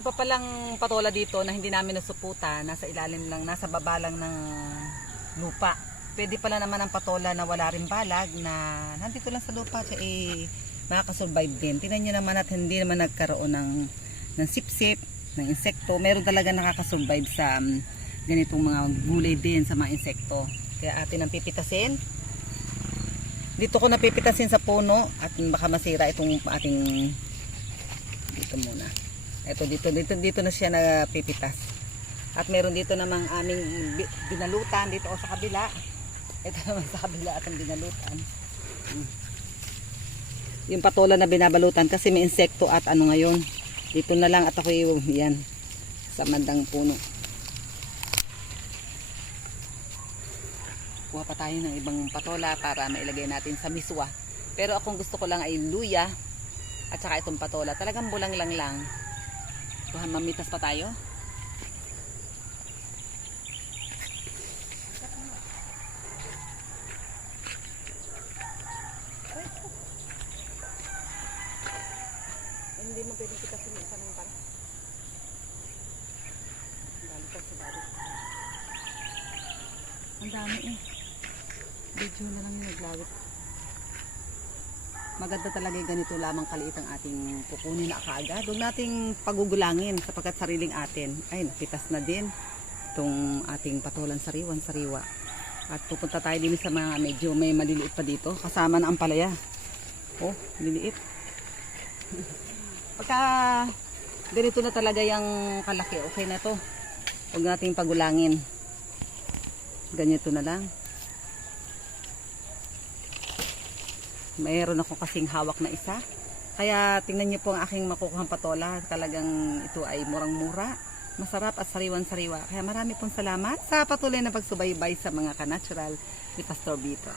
Pa palang patola dito na hindi namin nasuputan, nasa ilalim lang, nasa baba lang ng lupa. Pwede pala naman ang patola na wala rin balag na nandito lang sa lupa siya makakasurvive din. Tingnan nyo naman at hindi naman nagkaroon ng sipsip, ng insekto. Meron talaga nakakasurvive sa ganitong mga gulay din sa mga insekto. Kaya atin ang pipitasin. Dito ko napipitasin sa puno at baka masira itong ating dito muna. Ito dito na siya napipitas. At meron dito namang aming binalutan dito o sa kabila. Ito naman sa kabila at ang binalutan. Yung patola na binabalutan kasi may insekto at ano ngayon. Dito na lang at ako yan sa mandang puno. Kuha pa tayo ng ibang patola para mailagay natin sa miswa. Pero akong gusto ko lang ay luya at saka itong patola. Talagang bulang lang. Kuha, mamitas pa tayo. Hindi mo pwedeng pitasin yung isa ng para. Ang dami Video na lang naglawit. Maganda talaga ganito lamang kaliit ang ating kukunin na kaagad. Huwag nating pagugulangin sapagkat sariling atin. Ay, napitas na din itong ating patolang sariwa. At pupunta tayo din sa mga medyo may maliliit pa dito. Kasama na ang palaya. Oh, liliit. Pagka ganito na talaga yung kalaki, okay na to. Huwag nating pagulangin. Ganito na lang. Mayroon ako kasing hawak na isa. Kaya tingnan niyo po ang aking makukuhang patola. Talagang ito ay murang-mura, masarap at sariwan-sariwa. Kaya marami pong salamat sa patuloy na pagsubaybay sa mga ka-natural ni Pastor Vito.